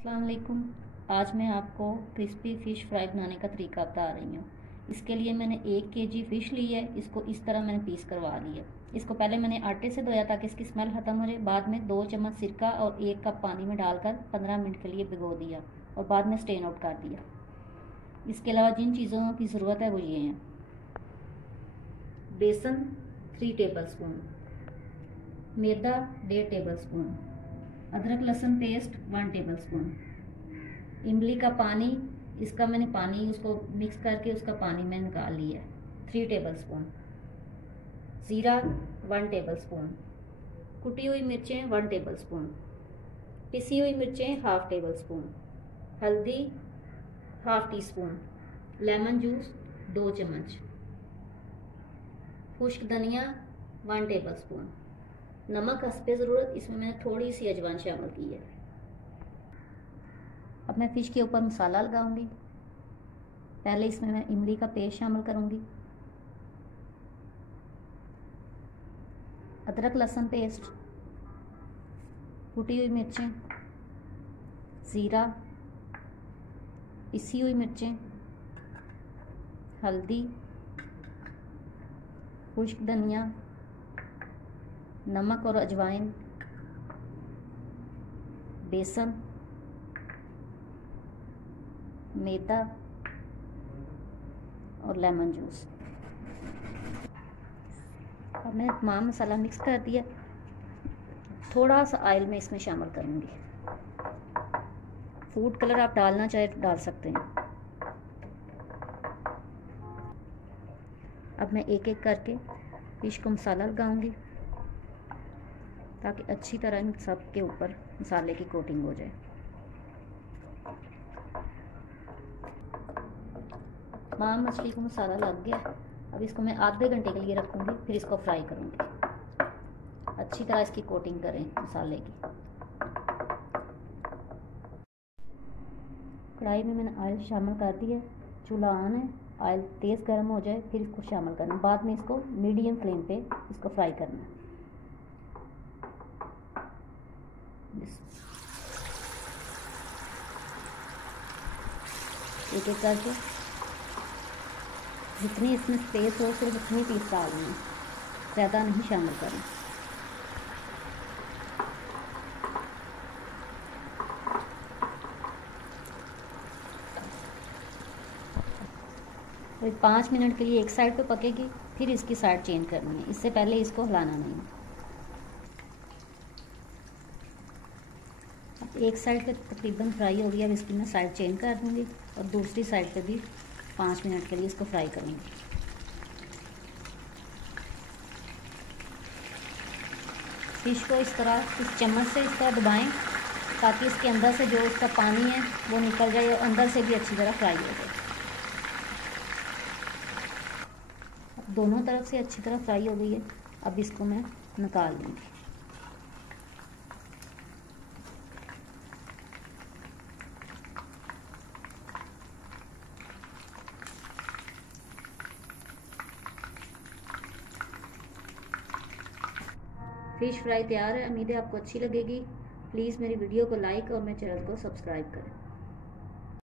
अस्सलाम वालेकुम। आज मैं आपको क्रिस्पी फ़िश फ्राई बनाने का तरीका बता रही हूँ। इसके लिए मैंने 1 केजी फ़िश ली है। इसको इस तरह मैंने पीस करवा लिया। इसको पहले मैंने आटे से धोया ताकि इसकी स्मेल ख़त्म हो जाए। बाद में 2 चम्मच सिरका और 1 कप पानी में डालकर 15 मिनट के लिए भिगो दिया और बाद में स्टेन आउट कर दिया। इसके अलावा जिन चीज़ों की ज़रूरत है वो ये हैं: बेसन 3 टेबल स्पून, मैदा 1.5 टेबल स्पून, अदरक लहसुन पेस्ट 1 टेबल स्पून, इमली का पानी, इसका मैंने पानी उसको मिक्स करके उसका पानी मैंने निकाल लिया है 3 टेबल स्पून, ज़ीरा 1 टेबल स्पून, कुटी हुई मिर्चें 1 टेबल स्पून, पिसी हुई मिर्चें 1/2 टेबल स्पून, हल्दी 1/2 टी स्पून, लेमन जूस 2 चम्मच, खुश्क धनिया 1 टेबल स्पून, नमक हस्बे ज़रूरत। इसमें मैंने थोड़ी सी अजवाइन शामिल की है। अब मैं फ़िश के ऊपर मसाला लगाऊंगी। पहले इसमें मैं इमली का पेस्ट शामिल करूंगी, अदरक लहसुन पेस्ट, कुटी हुई मिर्चें, ज़ीरा, पिसी हुई मिर्चें, हल्दी, खुश्क धनिया, नमक और अजवाइन, बेसन, मैदा और लेमन जूस। अब मैंने तमाम मसाला मिक्स कर दिया। थोड़ा सा ऑयल मैं इसमें शामिल करूँगी। फूड कलर आप डालना चाहे तो डाल सकते हैं। अब मैं एक एक करके फिश को मसाला लगाऊंगी ताकि अच्छी तरह इन सब के ऊपर मसाले की कोटिंग हो जाए। तमाम मछली को मसाला लग गया। अब इसको मैं आधे घंटे के लिए रखूँगी, फिर इसको फ्राई करूँगी। अच्छी तरह इसकी कोटिंग करें मसाले की। कढ़ाई में मैंने ऑयल शामिल कर दिया। चूल्हा ऑन है। ऑयल तेज़ गर्म हो जाए फिर इसको शामिल करना। बाद में इसको मीडियम फ्लेम पे इसको फ्राई करना है। एक एक करके जितनी इसमें स्पेस हो सिर्फ उतनी पीस डालनी है, ज़्यादा नहीं शामिल करें। तो 5 मिनट के लिए एक साइड पे पकेगी, फिर इसकी साइड चेंज करनी है। इससे पहले इसको हिलाना नहीं है। अब एक साइड पे तकरीबन फ्राई हो गया। अब इसकी मैं साइड चेंज कर दूँगी और दूसरी साइड पे भी 5 मिनट के लिए इसको फ्राई करूँगी। फिश को इस तरह इस चम्मच से इस तरह दबाएं ताकि इसके अंदर से जो इसका पानी है वो निकल जाए और अंदर से भी अच्छी तरह फ्राई हो जाए। अब दोनों तरफ से अच्छी तरह फ्राई हो गई है। अब इसको मैं निकाल लूँगी। फ़िश फ्राई तैयार है। उम्मीद है आपको अच्छी लगेगी। प्लीज़ मेरी वीडियो को लाइक और मेरे चैनल को सब्सक्राइब करें।